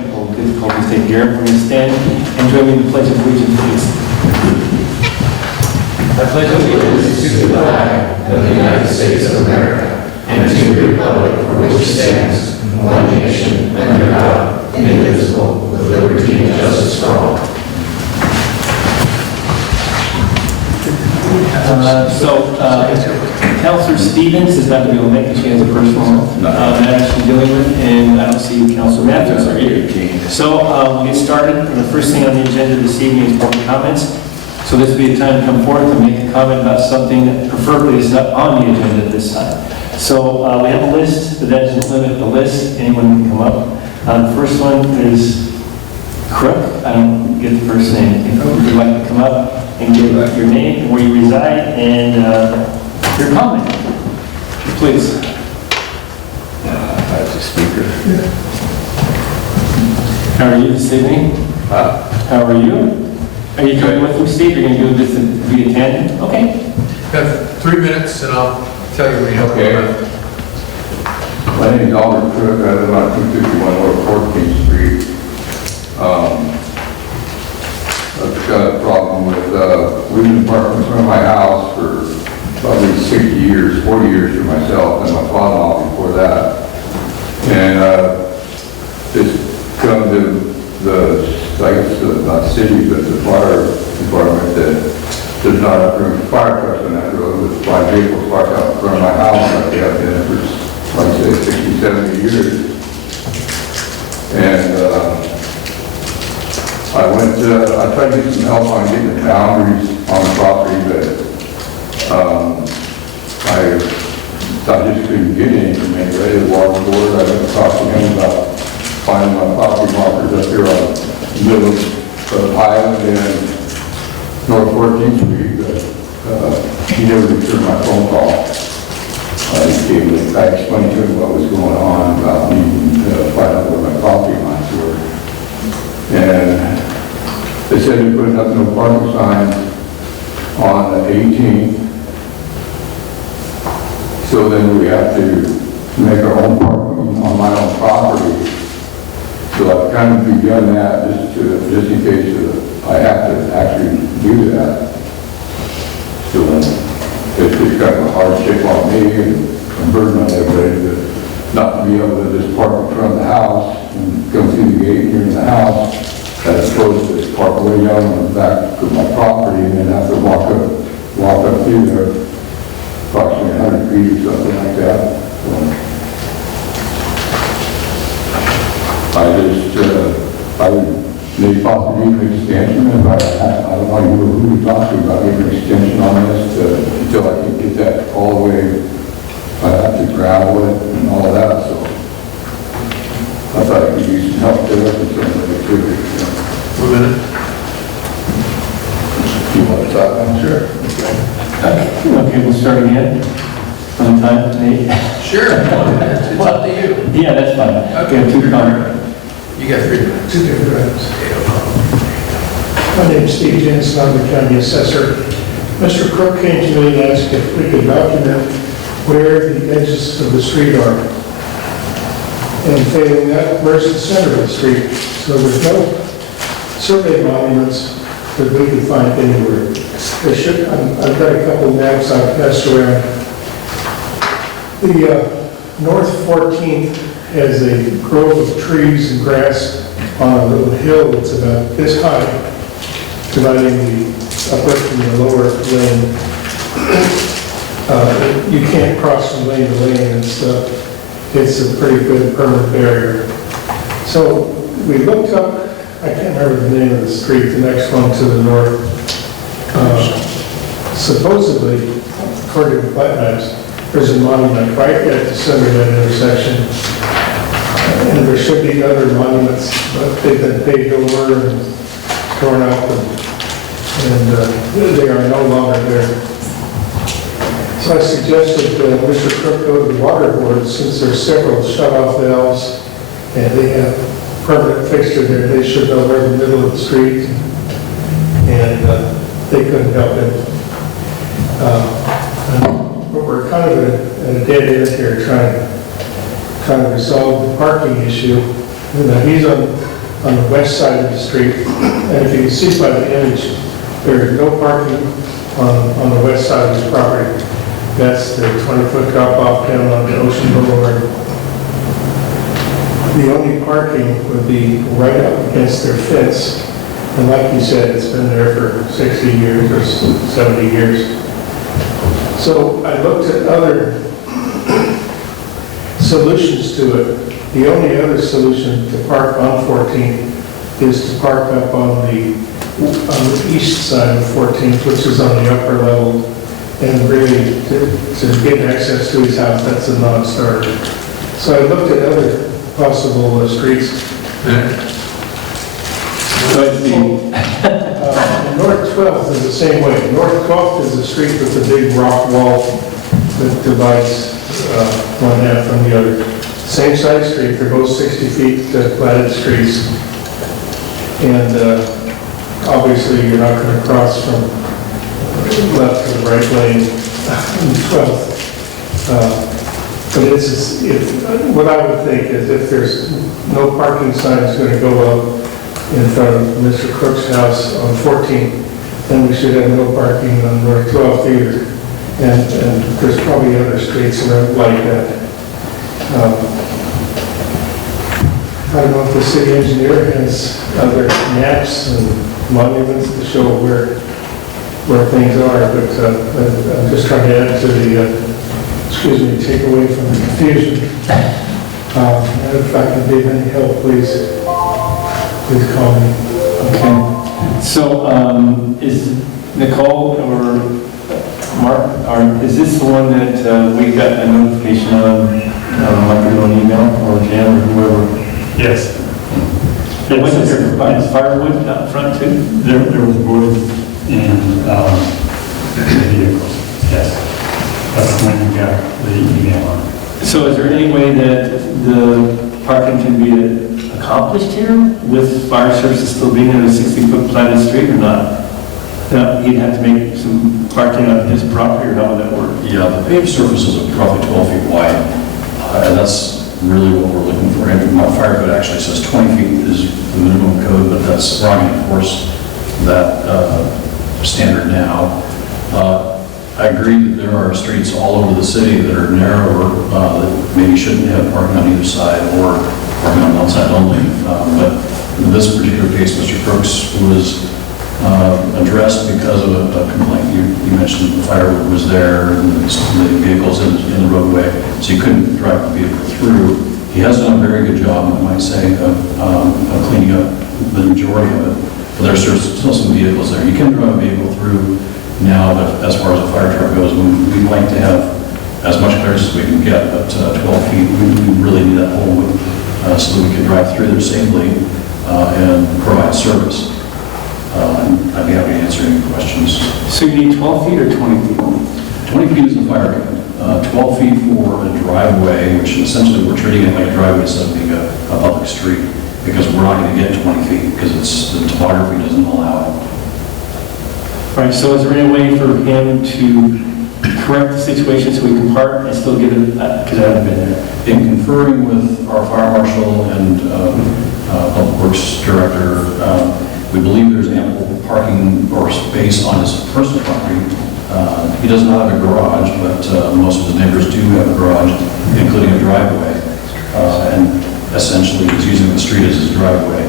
technical difficulties taken care of. We're going to stand and join me in the Pledge of Allegiance, please. I pledge allegiance to the flag of the United States of America and to the republic for which it stands, one nation, under God, indivisible, with liberty and justice for all. Councilor Stevens is not going to be able to make it. She has a personal matter she's dealing with, and I don't see Councilor Matthews are here. So we'll get started. The first thing on the agenda this evening is public comments. So this will be a time to come forth and make a comment about something that preferably is not on the agenda this time. So we have a list, but that doesn't limit the list. Anyone can come up. The first one is Crook. I don't get the first name. If you would like to come up and give your name, where you reside, and your comment, please. That's a speaker. How are you this evening? How are you? Are you coming with me, Steve? You're going to do this via tandem? Okay. Have 3 minutes and I'll tell you when you have Okay. My name is Albert Crook. I live on 251 North 14th Street. I've got a problem with, we've been parking in front of my house for probably 60 years, 40 years for myself and my father-in-law before that. And it's come to the, I guess, not city, but the fire department that there's not enough room for fire trucks on that road with 5 vehicles parked out in front of my house like they have been for, like I say, 60, 70 years. And I tried to get some help on getting the boundaries on the property, but I just couldn't get any from anybody. The water board, I went to talk to him about finding my property markers up here on the middle of Highland and North 14th Street, but he never returned my phone call. I explained to him what was going on about needing to find out where my property lines were. And they said they're putting up no parking signs on the 18th. So then we have to make our own parking on my own property. So I've kind of begun that just in case I have to actually do that. So it's just kind of a hardship on me and a burden on everybody to not to be able to just park in front of the house and come through the gate here in the house, as opposed to just park way down on the back of my property and then have to walk up through there approximately 100 feet or something like that. So I would maybe possibly give an extension if I don't know who to talk to about giving an extension on this until I can get that all the way. I have to gravel it and all that, so I thought I could use some help there and something too. 1 minute. You want to talk? I'm sure. Okay, we'll start again. On time, Nate? Sure, 1 minute. It's up to you. Yeah, that's fine. We have 2 comments. You got 3 minutes. 2 different items. My name is Steve Jensen, I'm the county assessor. Mr. Crook came to me and asked if we could document where the edges of the street are. And failing that, where's the center of the street? So there's no survey monuments that we can find anywhere. There should, I've got a couple of maps I've passed around. The North 14th has a grove of trees and grass on a little hill that's about this high, dividing the upper from the lower lane. You can't cross from lane to lane. It's a pretty good permanent barrier. So we looked up, I can't remember the name of the street, the next one to the north. Supposedly, according to the plat maps, there's a monument right at the center of that intersection. And there should be other monuments, but they've been paved over and torn up, and they are no longer there. So I suggested Mr. Crook go to the water board, since there's several shut-off valves, and they have permanent fixture there. They should know where the middle of the street, and they couldn't help it. But we're kind of at a dead end here trying to resolve the parking issue. Now, he's on the west side of the street, and if you can see by the image, there is no parking on the west side of his property. That's the 20-foot drop-off down on the Ocean Boulevard. The only parking would be right up against their fence. And like you said, it's been there for 60 years or 70 years. So I looked at other solutions to it. The only other solution to park on 14th is to park up on the east side of 14th, which is on the upper level. And really, to get access to his house, that's a non-starter. So I looked at other possible streets. North 12th is the same way. North 12th is a street with a big rock wall that divides one half from the other. Same side street, they're both 60 feet platted streets. And obviously you're not going to cross from left to the right lane on 12th. But what I would think is if there's no parking signs going to go up in front of Mr. Crook's house on 14th, then we should have no parking on North 12th either. And there's probably other streets around like that. I don't know if the city engineer has other maps and monuments to show where things are, but I'm just trying to add to the, take away from the confusion. And if I can be of any help, please call me. Okay. So, is Nicole or Mark, is this the one that we got a notification on, like an email, or Jan, or whoever? Yes. Was there firewood out front too? There was wood and vehicles, yes. That's when you got the email on. So is there any way that the parking can be accomplished here with fire services still being in a 60-foot platted street or not? Now, he'd have to make some parking on his property, or how would that work? Yeah, the paved surface is roughly 12 feet wide, and that's really what we're looking for. And my fire code actually says 20 feet is the minimum code, but that's wrong to enforce that standard now. I agree that there are streets all over the city that are narrower, that maybe shouldn't have parking on either side or parking on one side only. But in this particular case, Mr. Crooks was addressed because of a complaint. You mentioned the firewood was there and the vehicles in the roadway, so you couldn't drive the vehicle through. He has done a very good job, I might say, of cleaning up the majority of it. But there's still some vehicles there. You can drive a vehicle through now, but as far as a fire truck goes, we'd like to have as much clearance as we can get, but 12 feet, we really need that whole width so that we can drive through there safely and provide service. I'd be happy to answer any questions. So you need 12 feet or 20 feet? 20 feet is the fire code. 12 feet for a driveway, which essentially we're treating it like a driveway instead of being a public street, because we're not going to get 20 feet because the topography doesn't allow it. All right, so is there any way for him to correct the situation so we can park and still get it, because I haven't been there? In conferring with our fire marshal and public works director, we believe there's ample parking or space on his personal property. He does not have a garage, but most of his neighbors do have a garage, including a driveway. And essentially, he's using the street as his driveway.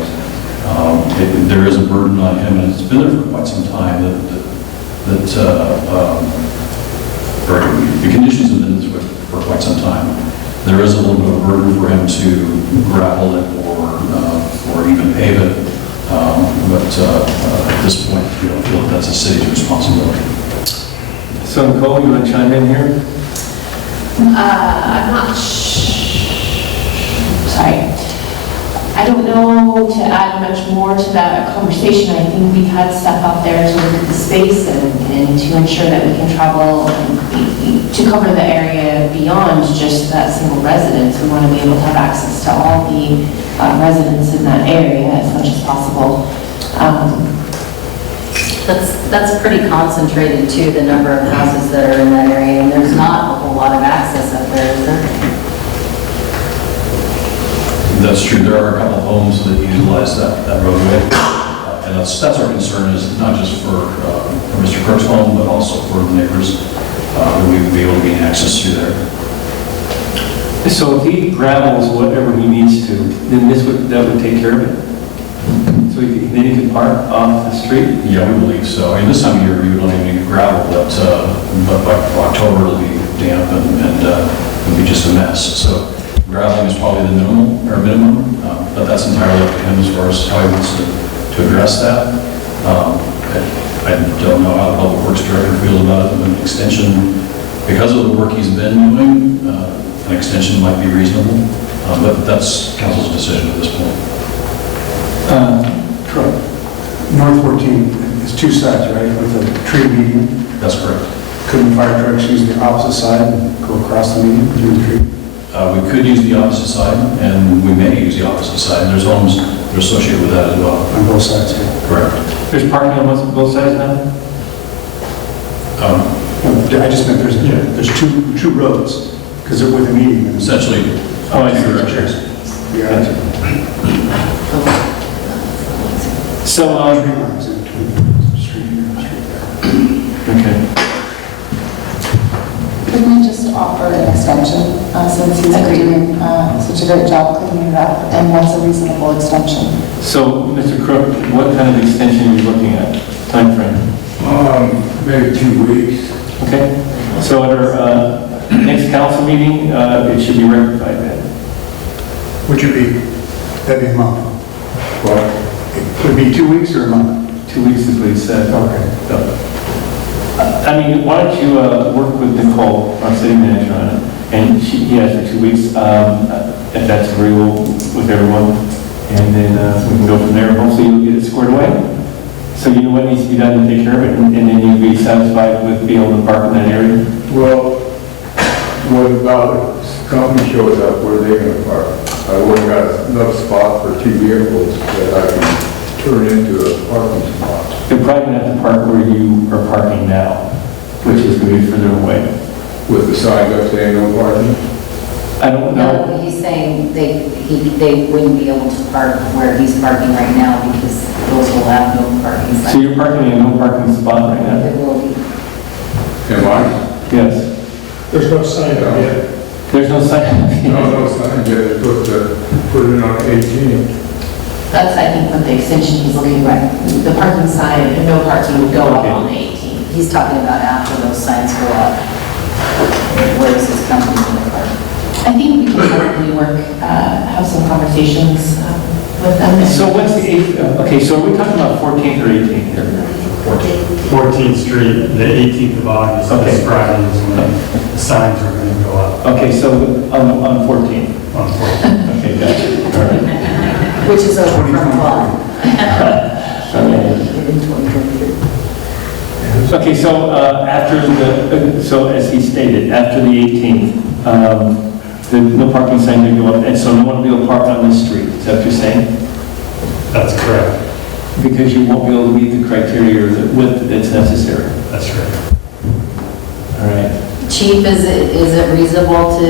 There is a burden on him, and it's been there for quite some time, or the conditions have been this way for quite some time. There is a little bit of a burden for him to gravel it or even pave it. But at this point, we don't feel that that's a city's responsibility. So Nicole, you want to chime in here? I'm not sorry. I don't know to add much more to that conversation. I think we've had stuff out there to look at the space and to ensure that we can travel and to cover the area beyond just that single residence. We want to be able to have access to all the residents in that area as much as possible. That's pretty concentrated too, the number of houses that are in that area, and there's not a whole lot of access up there, is there? That's true, there are a couple of homes that utilize that roadway. And that's our concern, is not just for Mr. Crook's home, but also for the neighbors, that we would be able to gain access through there. So if he gravels whatever he needs to, then that would take care of it? So then he could park off the street? Yeah, we believe so. I mean, this time of year, we don't even need gravel, but by October, it'll be damp and it'll be just a mess. So graveling is probably the minimum, but that's entirely up to him as far as how he wants to address that. I don't know how the Public Works Director feels about it, but an extension, because of the work he's been doing, an extension might be reasonable, but that's council's decision at this point. North 14 is two sides, right, with a tree median? That's correct. Couldn't fire trucks use the opposite side and go across the median through the tree? We could use the opposite side, and we may use the opposite side. There's homes that are associated with that as well. On both sides, yeah. Correct. There's parking on both sides now? I just meant there's two roads, because they're with a median. and- Essentially, Oh, I see. two directions. Yeah. So, Tree lines in between, street here and street there. okay. Couldn't we just offer an extension, since he's been doing such a great job cleaning it up? And what's a reasonable extension? So, Mr. Crook, what kind of extension are you looking at, timeframe? Maybe 2 weeks. Okay, so at our next council meeting, it should be rectified then. Which would be, that'd be a month. But Would it be 2 weeks or a month? 2 weeks is what he said. Okay. So, I mean, why don't you work with Nicole, our city manager, on it, and he has for 2 weeks, if that's agreeable with everyone, and then we can go from there. Hopefully you'll get it squared away, so you know what needs to be done to take care of it, and then you'll be satisfied with being able to park in that area. Well, what about if company shows up, where are they gonna park? I wouldn't got enough spot for 2 vehicles that I can turn into a parking spot. You're probably going to have to park where you are parking now, which is going to be further away. With the sign up saying no parking? I don't know. No, he's saying they wouldn't be able to park where he's parking right now because those will have no parking So signs. you're parking in a no parking spot right now? It will be. Am I? Yes. There's no sign up yet. There's no sign. No sign yet, put it on 18. That's, I think, what the extension he's looking at. The parking sign, and no parking would go up on the 18th. He's talking about after those signs go up. Where is his company going to park? I think we can probably have some conversations with them. So what's the 8th? Okay, so are we talking about 14th or 18th here? 14th Street, the 18th of August, Okay. this Friday is when the signs are going to go up Okay, so on 14th. on 14th. Okay, gotcha. All right. Which is over from well. Okay. In 2023. Okay, so so as he stated, after the 18th, the no parking sign will go up, and so no one will be able to park on this street. Is that what you're saying? That's correct. Because you won't be able to meet the criteria or the width that's necessary. That's correct. All right. Chief, is it reasonable to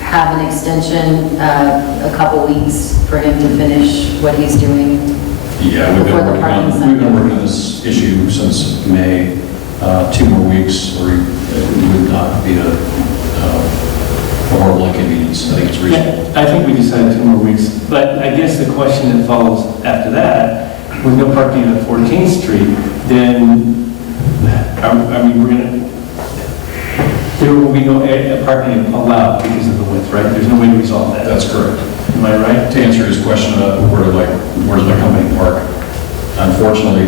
have an extension, a couple weeks for him to finish what he's doing? Yeah, Before the parking sign. we've been working on this issue since May. 2 more weeks, or it would not be a horrible inconvenience. I think it's reasonable. I think we decided 2 more weeks, but I guess the question that follows after that, with no parking on 14th Street, then, there will be no parking allowed because of the width, right? There's no way to resolve that. That's correct. Am I right? To answer his question about where does my company park? Unfortunately,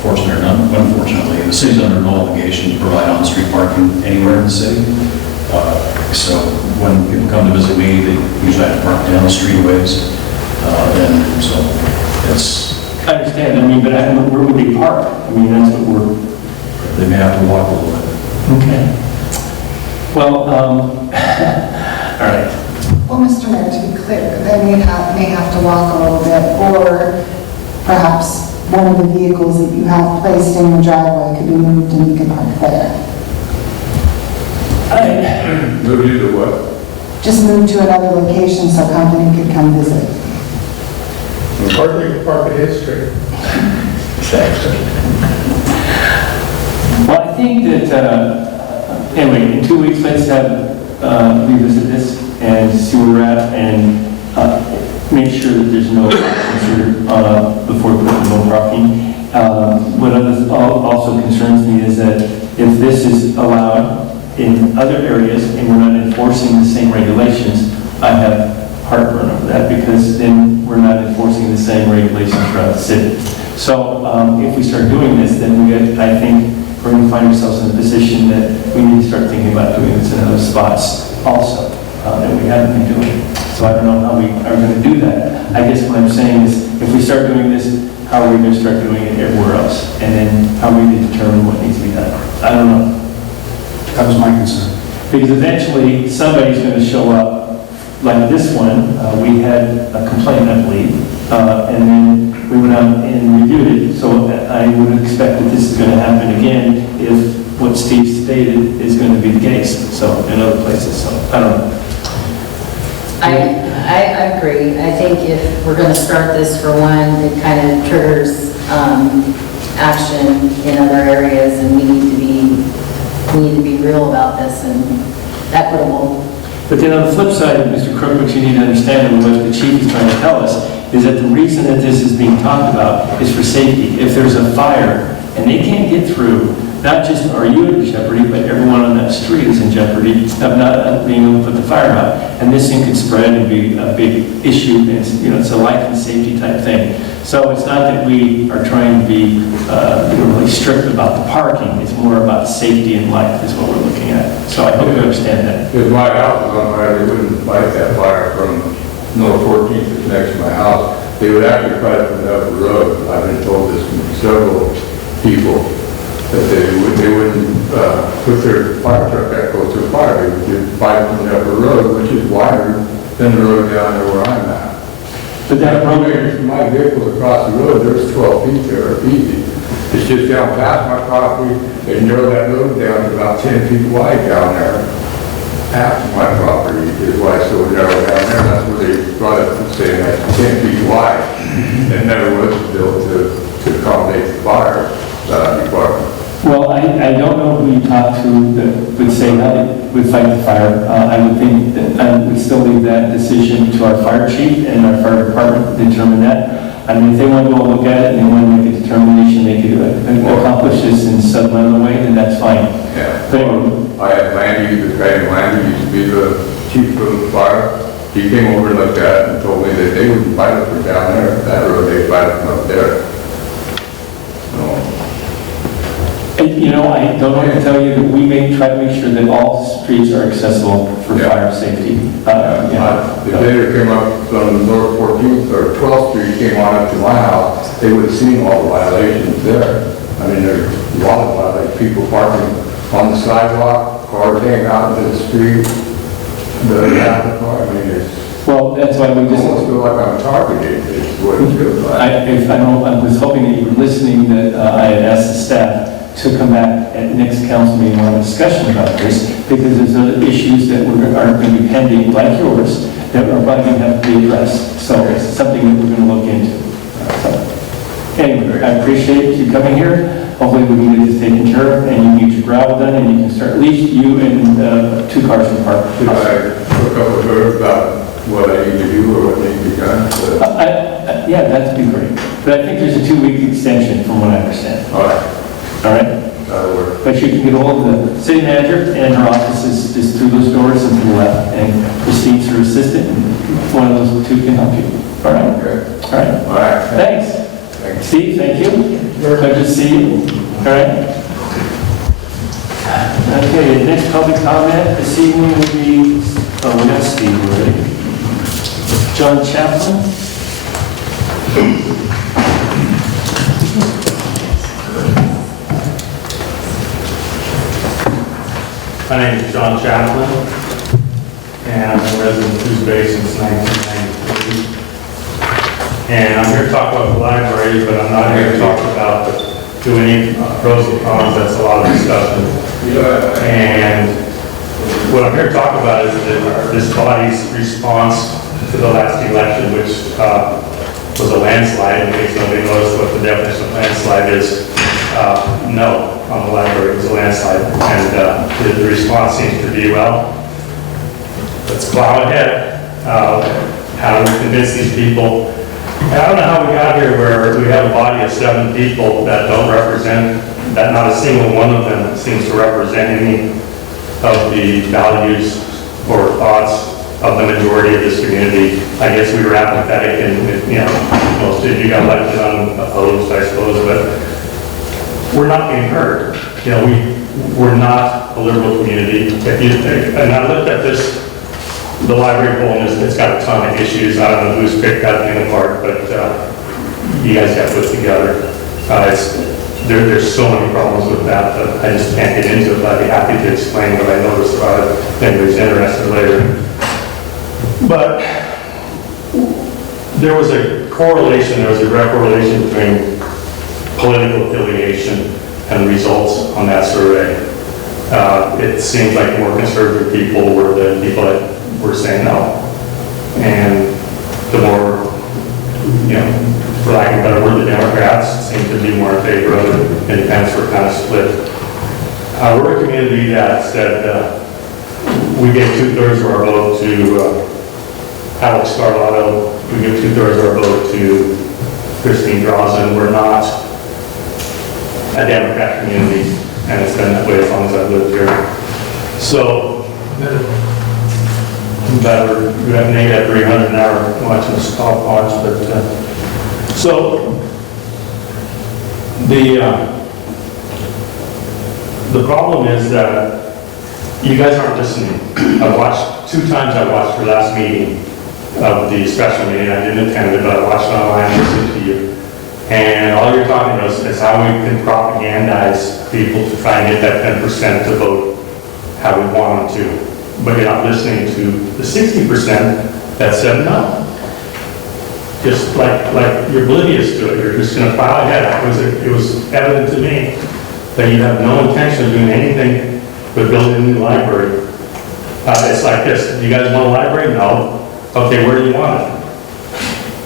fortunately or not, unfortunately, the city's under no obligation to provide on-street parking anywhere in the city. So when people come to visit me, they usually have to park down the street a ways. And so it's, I understand, but I don't know, where would they park? That's what they may have to walk a little bit. okay. Well, all right. Well, Mr. Mayor, to be clear, they may have to walk a little bit, or perhaps one of the vehicles that you have placed in your driveway could be moved and you can park there. Moved into what? just move to another location so company could come visit. Hardly part of history. Well, I think that, anyway, in 2 weeks, let's have, revisit this and see where we're at and make sure that there's no options here before we put no parking. What also concerns me is that if this is allowed in other areas and we're not enforcing the same regulations, I have heartburn over that because then we're not enforcing the same regulations throughout the city. So if we start doing this, then I think we're going to find ourselves in a position that we need to start thinking about doing this in other spots also that we haven't been doing. So I don't know how we are going to do that. I guess what I'm saying is if we start doing this, how are we going to start doing it everywhere else? And then how are we going to determine what needs to be done? I don't know. That was my concern. Because eventually somebody's going to show up like this one. We had a complaint, I believe, and then we went out and reviewed it. So I would expect that this is going to happen again if what Steve stated is going to be the case. So in other places, so I don't know. I agree. I think if we're going to start this for one, it kind of triggers action in other areas, and we need to be real about this and equitable. But then on the flip side, Mr. Crook, what you need to understand and what the chief is trying to tell us is that the reason that this is being talked about is for safety. If there's a fire and they can't get through, not just are you in jeopardy, but everyone on that street is in jeopardy of not being able to put the fire out. And this thing could spread and be a big issue. It's, it's a life and safety type thing. So it's not that we are trying to be really strict about the parking. It's more about safety and life is what we're looking at. So I hope you understand that. If my house was on fire, they wouldn't fight that fire from North 14th that's next to my house. They would actually fight it from the upper road. I've been told this from several people, that they wouldn't put their fire truck that close to a fire. They would just fight from the upper road, which is wider than the road down there where I'm at. But that road, My vehicle across the road, there's 12 feet there, easy. It's just down past my property. They narrow that road down to about 10 feet wide down there. Half of my property is why it's so narrow down there. That's where they brought it from saying that's 10 feet wide. It never was built to accommodate the fire department. well, I don't know who you talked to that would say how they would fight the fire. I would think that I would still leave that decision to our fire chief and our fire department to determine that. I mean, if they want to go look at it and they want to make a determination, they could accomplish this in some other way, then that's fine. Yeah. But anyway, I had Landy, the guy in Landy used to be the chief of the fire. He came over and looked at it and told me that they wouldn't fight it from down there. That road, they'd fight it from up there. So, and, I don't want to tell you that we may try to make sure that all streets are accessible for Yeah. fire safety. If they came up from North 14th or 12th Street, came on up to my house, they would have seen all the violations there. I mean, there's a lot of violations, people parking on the sidewalk, cars hanging out into the street, the car, I mean, it's Well, that's why we I just, almost feel like I'm targeted, it's what it feels like. I was hoping that you were listening, that I had asked the staff to come back at next council meeting and have a discussion about this, because there's other issues that aren't going to be pending, like yours, that are probably going to have to be addressed. So it's something that we're going to look into. So, anyway, I appreciate you coming here. Hopefully we can get this taken care of, and you can get your gravel done, and you can start, at least you and 2 cars in park. Should I look up with her about what I need to do or what needs to be done? Yeah, that'd be great. But I think there's a 2-week extension from what I understand. All right, All right? that'll work. But you can get hold of the city manager, and her office is just through those doors and to the left, and Christine's her assistant, and one of those 2 can help you. All right? Okay. All right. All right. Thanks. Thanks. Steve, thank you. Pleasure to see you. All right? Okay, the next public comment this evening would be, we got Steve already. John Chaplin. My name is John Chaplin, and I'm a resident of Coos Bay since 1993. And I'm here to talk about the library, but I'm not here to talk about do any pros and cons. That's a lot of discussion. And what I'm here to talk about is this body's response to the last election, which was a landslide. In case nobody knows what the definition of landslide is, no, on the library, it was a landslide. And the response seems to be, well, let's plow ahead. How do we convince these people? And I don't know how we got here where we have a body of 7 people that don't represent, that not a single one of them seems to represent any of the values or thoughts of the majority of this community. I guess we were apathetic and, most of you got elected unopposed, I suppose, but we're not being heard. We're not a liberal community. And I looked at this, the library poll, and it's got a ton of issues. I don't know who's picked that thing apart, but you guys got put together. There's so many problems with that, but I just can't get into it. But I'd be happy to explain what I noticed about it if anybody's interested later. But there was a correlation, there was a direct correlation between political affiliation and results on that survey. It seems like more conservative people were the people that were saying no. And the more, for lack of a better word, the Democrats seem to be more in favor of it. Independents were kind of split. We're a community that said we gave 2/3 of our vote to Alex Carlotto. We give 2/3 of our vote to Christine Drazen. We're not a Democrat community, and it's been that way as long as I've lived here. So, better, we have Nate at 300 an hour watching the stopwatch, but so the problem is that you guys aren't listening. I watched 2 times. I watched your last meeting of the special meeting. I didn't attend it, but I watched it online and listened to you. And all you're talking about is how we can propagandize people to try and get that 10% to vote how we want them to. But you're not listening to the 60% that said no. Just like you're oblivious to it. You're just going to plow ahead. It was evident to me that you have no intention of doing anything but building a new library. It's like this. Do you guys want a library? No. Okay, where do you want it?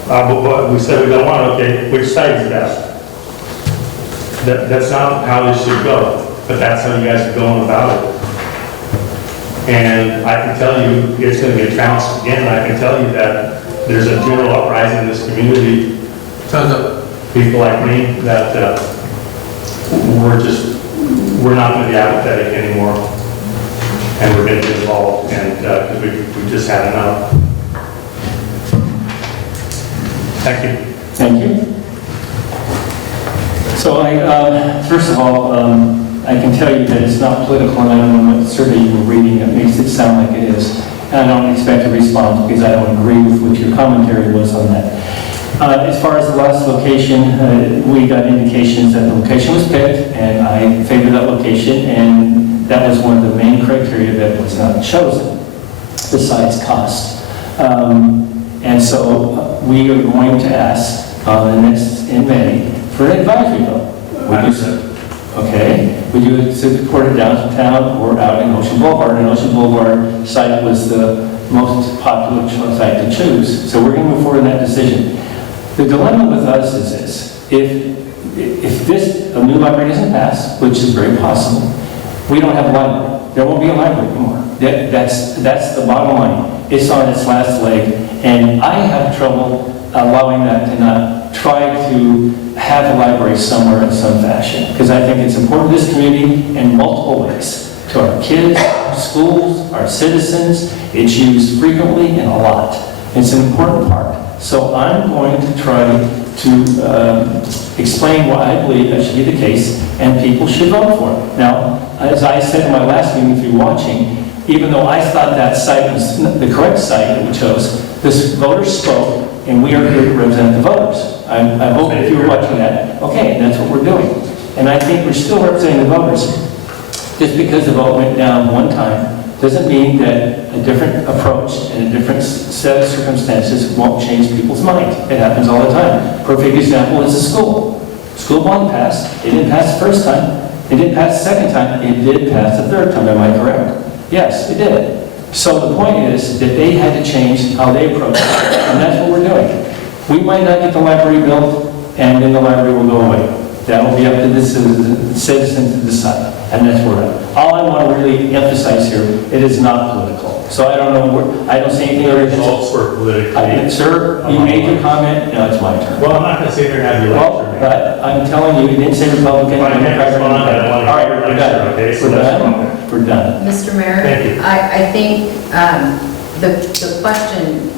But we said we don't want it. Okay, which site is best? That's not how this should go. But that's how you guys are going about it. And I can tell you it's going to get trounced again. I can tell you that there's a general uprising in this community. Time's up. People like me that we're not going to be apathetic anymore. And we're going to get involved, and because we just had enough. Thank you. Thank you. So first of all, I can tell you that it's not political, and I don't know what survey you were reading that makes it sound like it is. And I don't expect a response because I don't agree with what your commentary was on that. As far as the last location, we got indications that the location was picked, and I favored that location, and that was one of the main criteria that was not chosen, besides cost. And so we are going to ask in May for an advisory vote. Okay, would you support it downtown or out in Ocean Boulevard? And Ocean Boulevard site was the most popular site to choose. So we're going to move forward in that decision. The dilemma with us is this: if a new library doesn't pass, which is very possible, we don't have a library. There won't be a library anymore. That's the bottom line. It's on its last leg, and I have trouble allowing that to not try to have a library somewhere in some fashion, because I think it's important to this community in multiple ways. To our kids, our schools, our citizens, it's used frequently and a lot. It's an important part. So I'm going to try to explain why I believe that should be the case, and people should vote for it. Now, as I said in my last meeting, if you're watching, even though I thought that site was the correct site that we chose, the voters spoke, and we are here to represent the voters. I hope if you were watching that, okay, and that's what we're doing. And I think we're still representing the voters. Just because the vote went down one time doesn't mean that a different approach and a different set of circumstances won't change people's minds. It happens all the time. Perfect example is the school. School bond passed. It didn't pass the first time. It didn't pass the second time. It did pass the third time. Am I correct? Yes, it did. So the point is that they had to change how they approach it, and that's what we're doing. We might not get the library built, and then the library will go away. That will be up to the citizens to decide, and that's where we're at. All I want to really emphasize here, it is not political. So I don't know, I don't see anything other than... Results were politically. Sir, you made your comment, now it's my turn. Well, I'm not going to sit here and have you Well, lecture me. but I'm telling you, you didn't say Republican. If I can't respond, I don't want to All right, hear your we're lecture, done. okay? So We're that's done. wrong. We're done. Mr. Mayor? Thank you. I think the question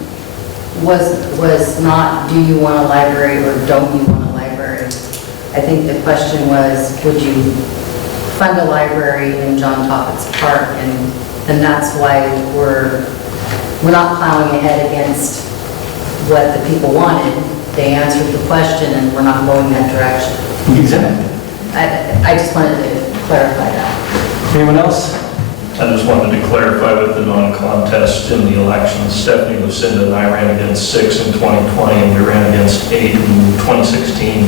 was not, do you want a library or don't you want a library? I think the question was, would you fund a library in John Toppett's Park? And that's why we're not plowing ahead against what the people wanted. They answered the question and we're not going that direction. Exactly. I just wanted to clarify that. Anyone else? I just wanted to clarify with the non-contest in the election. Stephanie Lucinda and I ran against 6 in 2020, and we ran against 8 in 2016.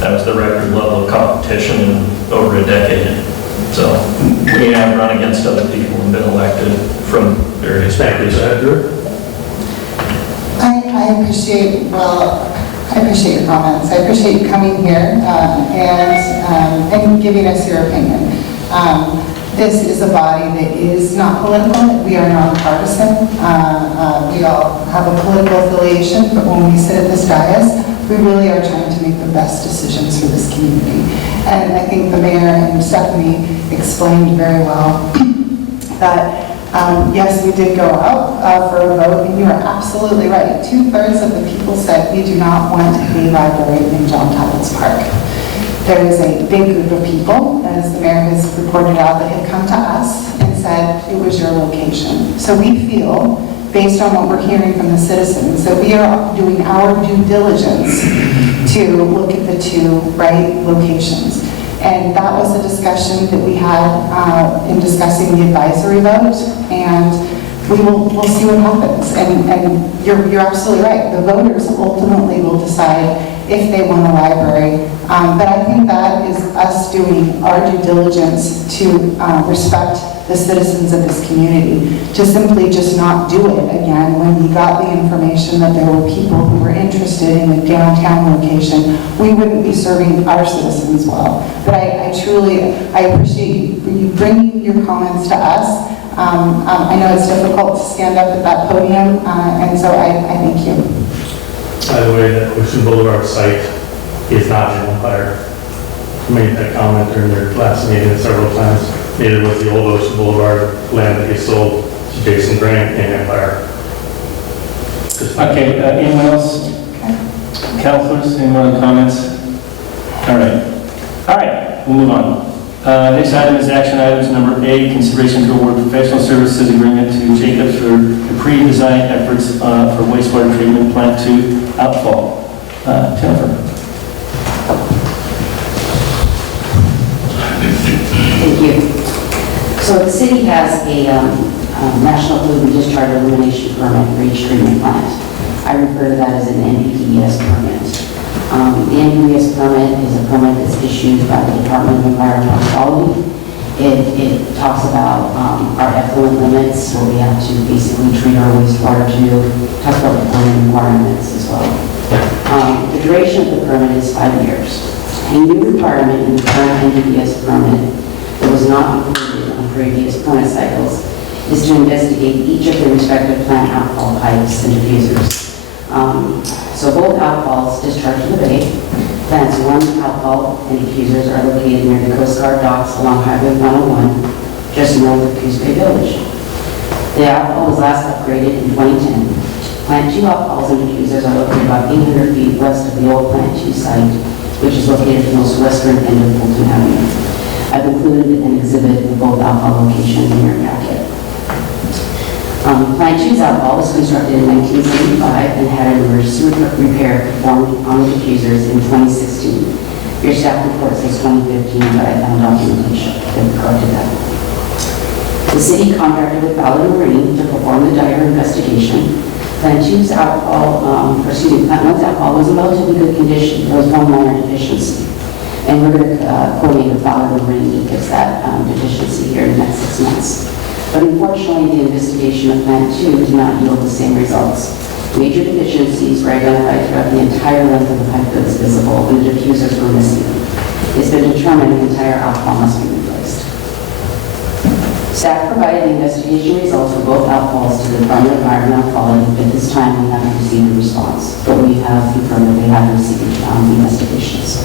That was the record level of competition in over a decade. So we have run against other people and been elected from various parties. I appreciate your comments. I appreciate you coming here and giving us your opinion. This is a body that is not political. We are nonpartisan. We all have a political affiliation, but when we sit at this dais, we really are trying to make the best decisions for this community. And I think the mayor and Stephanie explained very well that yes, we did go out for a vote, and you are absolutely right. 2/3 of the people said we do not want a library in John Toppett's Park. There is a big group of people, as the mayor has reported out, that have come to us and said it was your location. So we feel, based on what we're hearing from the citizens, that we are doing our due diligence to look at the two right locations. And that was the discussion that we had in discussing the advisory vote, and we'll see what happens. And you're absolutely right. The voters ultimately will decide if they want a library. But I think that is us doing our due diligence to respect the citizens of this community, to simply just not do it again when we got the information that there were people who were interested in a downtown location. We wouldn't be serving our citizens well. But I truly appreciate you bringing your comments to us. I know it's difficult to stand up at that podium, and so I thank you. By the way, that Ocean Boulevard site is not an empire. I made that comment during their last meeting several times. Neither was the old Ocean Boulevard land that he sold to Jason Grant in Empire. Okay, anyone else? Councilors, anyone with comments? All right, we'll move on. Next item is action items number A, consideration to award professional services agreement to Jacobs for the pre-design efforts for wastewater treatment plant 2 outfall. Jennifer. Thank you. So the city has a National Pollutant Discharge Elimination Permit for each treatment plant. I refer to that as an NPDES permit. The NPDES permit is a permit that's issued by the Department of Environmental Quality. It talks about our effluent limits, where we have to basically treat our wastewater to, talks about reporting requirements as well. The duration of the permit is 5 years. A new requirement in the current NPDES permit that was not included on previous permit cycles is to investigate each of the respective plant outfall pipes and diffusers. So both outfalls discharge to the bay. Plants 1 outfall and diffusers are located near the Coast Guard docks along Highway 101, just north of Coos Bay Village. The outfall was last upgraded in 2010. Plant 2 outfalls and diffusers are located about 800 feet west of the old Plant 2 site, which is located at the most western end of Fulton Avenue. I've included an exhibit of both outfall locations in your packet. Plant 2's outfall was constructed in 1975 and had an emergency repair performed on the diffusers in 2016. Your staff report says 2015, but I found documentation that corrected that. The city contracted with Ballard Marine to perform the dire investigation. Plant 2's outfall, Plant 1's outfall was in relatively good condition. There was one minor deficiency. And we're going to coordinate with Ballard Marine to fix that deficiency here in the next 6 months. But unfortunately, the investigation of Plant 2 did not yield the same results. Major deficiencies were identified throughout the entire length of the pipe that was visible, and the diffusers were missing. It's been determined the entire outfall must be replaced. Staff provided the investigation results for both outfalls to the Department of Environmental Quality. At this time, we haven't received a response, but we have confirmed that they have received investigations.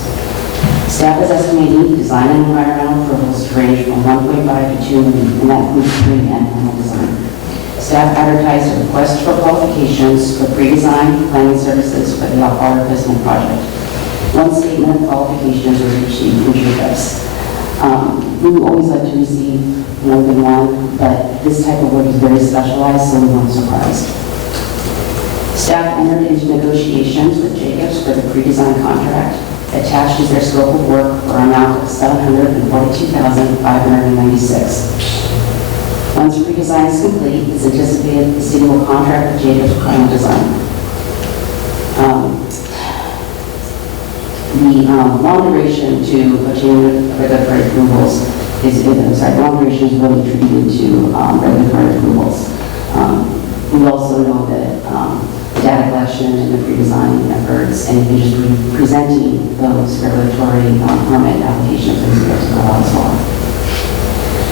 Staff is estimating design and environmental approvals to range from 1.5 to 2 million, and that includes pre and final design. Staff advertised a request for qualifications for pre-design planning services for the outfall replacement project. One statement of qualifications was received from JACOBS. We would always like to receive more than one, but this type of work is very specialized, so we weren't surprised. Staff entered into negotiations with JACOBS for the pre-design contract. Attached is their scope of work for an amount of $742,596. Once pre-design is complete, it's anticipated the city will contract with JACOBS for final design. The long duration to obtain regulatory approvals long duration is really attributed to regulatory approvals. We also know that data collection and the pre-design efforts and just presenting those regulatory permit applications is going to go on as well.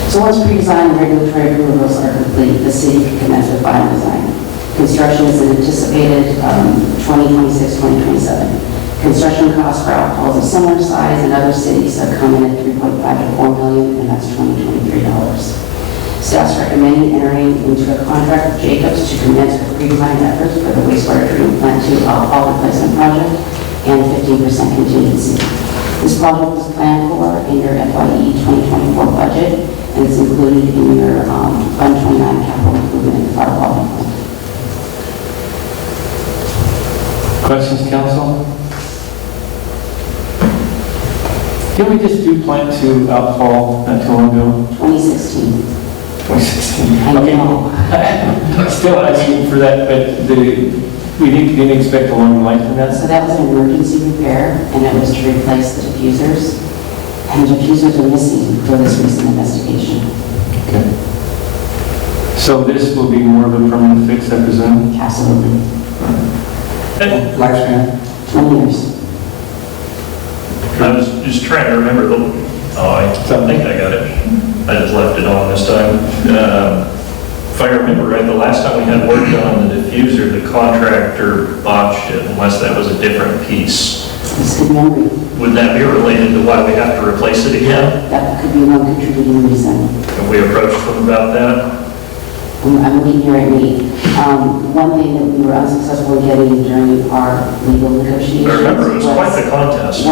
So once pre-design and regulatory approvals are complete, the city can commence with final design. Construction is anticipated 2026-2027. Construction costs for outfalls of similar size in other cities have come in at $3.5 to $4 million, and that's $2023. Staff's recommending entering into a contract with JACOBS to commence with pre-design efforts for the wastewater treatment plant 2 outfall replacement project and 15% contingency. This project was planned for in your FYE 2024 budget, and it's included in your Fund 29 capital improvement and firewall plan. Questions, council? Didn't we just do Plant 2 outfall not too long ago? 2016. 2016. I know. Still, I mean, for that, but we didn't expect a longer life than that? So that was an emergency repair, and it was to replace the diffusers. And the diffusers are missing for this recent investigation. Okay. So this will be more of a permanent fix, I presume? Absolutely. Lifespan? 20 years. I was just trying to remember I think I got it. I just left it on this time. If I remember right, the last time we had work done on the diffuser, the contractor botched it, unless that was a different piece. It's good memory. Would that be related to why we have to replace it again? That could be one contributing reason. Have we approached them about that? I'm looking here at me. One thing that we were unsuccessful in getting during our legal negotiations I remember it was quite the contest.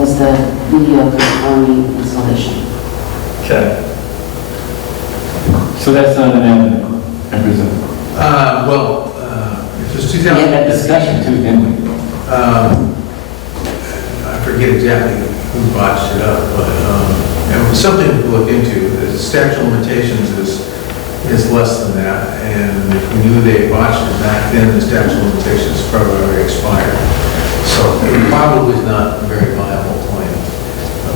was the video confirming installation. Okay. So that's not an avenue, I presume? It was We had that discussion too, didn't we? I forget exactly who botched it up, but it was something to look into. The statute of limitations is less than that, and if we knew they botched it back then, the statute of limitations probably already expired. So it probably is not a very viable claim.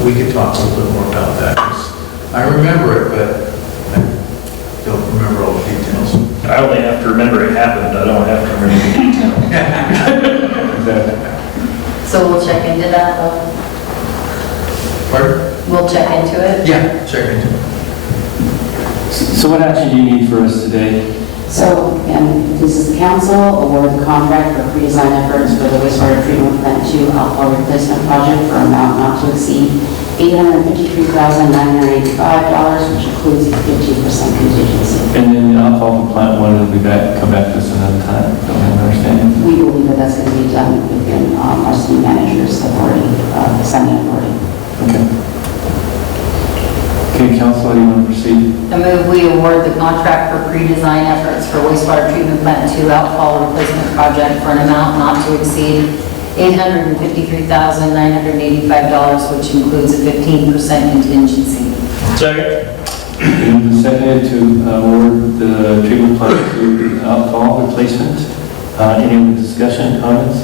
We could talk a little bit more about that. I remember it, but I don't remember all the details. I only have to remember it happened. I don't have to remember the details. So we'll check into that, though? Pardon? We'll check into it? Yeah, check into it. So what action do you need for us today? So, again, this is the council, award the contract for pre-design efforts for the wastewater treatment plant 2 outfall replacement project for an amount not to exceed $853,985, which includes a 15% contingency. And then the outfall from Plant 1 will be back, come back to us another time. Don't I understand? We believe that that's going to be done within our city manager's authority, signing authority. Okay. Okay, council, how do you want to proceed? I move we award the contract for pre-design efforts for wastewater treatment plant 2 outfall replacement project for an amount not to exceed $853,985, which includes a 15% contingency. Second. Moved and seconded to award the treatment plant to outfall replacement. Any other discussion, comments?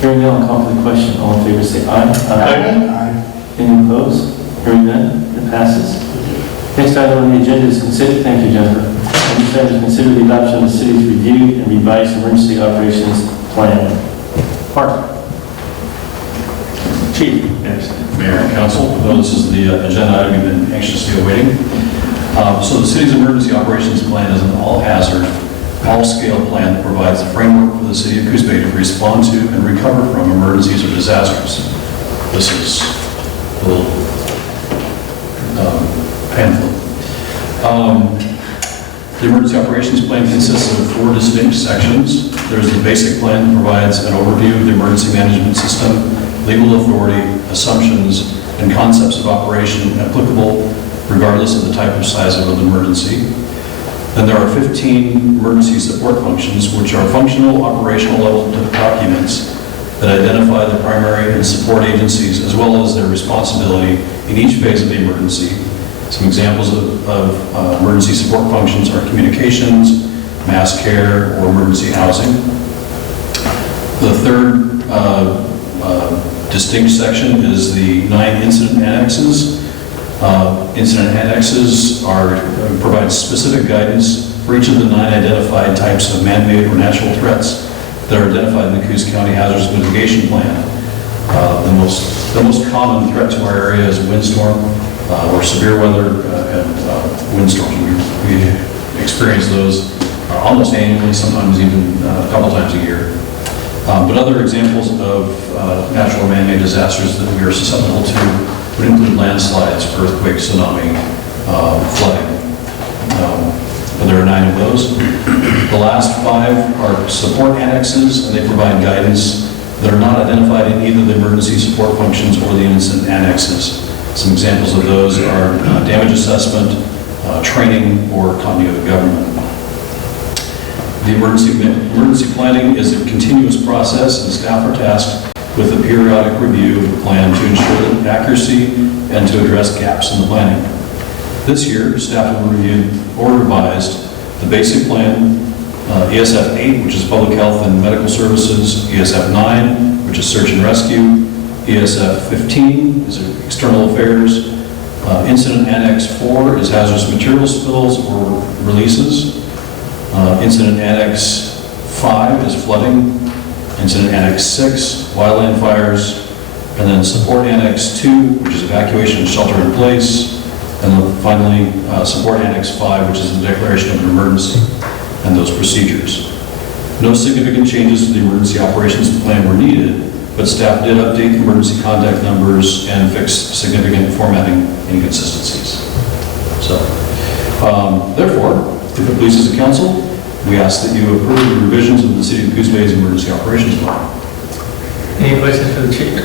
Hearing none, I'll call for the question. All in favor, say aye. Aye. Any opposed? Hearing none, it passes. Next item on the agenda is consider, thank you, Jennifer. Next item is consider the adoption of the city's reviewed and revised emergency operations plan. Mark. Chief. Mayor and council, this is the agenda item you've been anxiously awaiting. So the city's emergency operations plan is an all-hazard, all-scale plan that provides a framework for the city of Coos Bay to respond to and recover from emergencies or disasters. This is a little pamphlet. The emergency operations plan consists of 4 distinct sections. There's the basic plan that provides an overview of the emergency management system, legal authority, assumptions, and concepts of operation applicable regardless of the type or size of an emergency. Then there are 15 emergency support functions, which are functional, operational level documents that identify the primary and support agencies as well as their responsibility in each phase of the emergency. Some examples of emergency support functions are communications, mass care, or emergency housing. The third distinct section is the 9 incident annexes. Incident annexes provide specific guidance for each of the 9 identified types of man-made or natural threats that are identified in the Coos County Hazards Mitigation Plan. The most common threat to our area is windstorm or severe weather and windstorms. We experience those almost annually, sometimes even a couple times a year. But other examples of natural man-made disasters that we are susceptible to would include landslides, earthquakes, tsunami, flooding. But there are 9 of those. The last 5 are support annexes, and they provide guidance that are not identified in either the emergency support functions or the incident annexes. Some examples of those are damage assessment, training, or continuity of government. The emergency planning is a continuous process, and staff are tasked with a periodic review of the plan to ensure accuracy and to address gaps in the planning. This year, staff have reviewed or revised the basic plan, ESF 8, which is public health and medical services, ESF 9, which is search and rescue, ESF 15 is external affairs, incident annex 4 is hazardous material spills or releases, incident annex 5 is flooding, incident annex 6, wildland fires, and then support annex 2, which is evacuation and shelter in place, and then finally support annex 5, which is the declaration of an emergency and those procedures. No significant changes to the emergency operations plan were needed, but staff did update the emergency contact numbers and fix significant formatting inconsistencies. So, therefore, if it pleases the council, we ask that you approve the revisions of the City of Coos Bay's emergency operations plan. Any questions for the chief?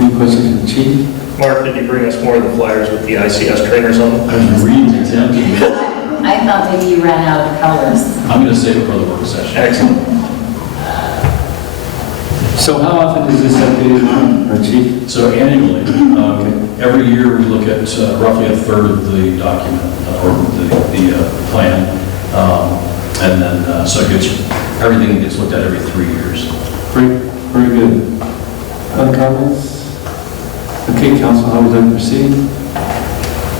Any questions for the chief? Mark, did you bring us more of the flyers with the ICS trainers on them? I was reading it, Tim. I thought maybe you ran out of colors. I'm going to save it for the work session. Excellent. So how often is this updated, our chief? So annually, every year we look at roughly a third of the document or the plan. And then, so it gets, everything gets looked at every 3 years. Very, very good. Other comments? Okay, council, how would you proceed?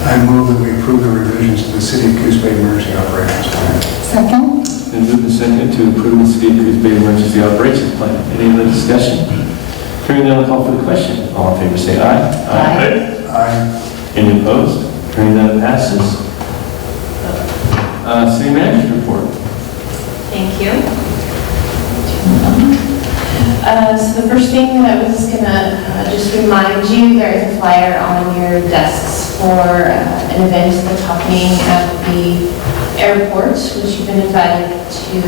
I move that we approve the revisions to the City of Coos Bay Emergency Operations Plan. Second? Been moved and seconded to approve the City of Coos Bay Emergency Operations Plan. Any other discussion? Hearing none, I'll call for the question. All in favor, say aye. Aye. Aye. Any opposed? Hearing none, passes. City manager's report. Thank you. So the first thing that I was just gonna just remind you, there is a flyer on your desks for an event that's happening at the airport, which you've been invited to.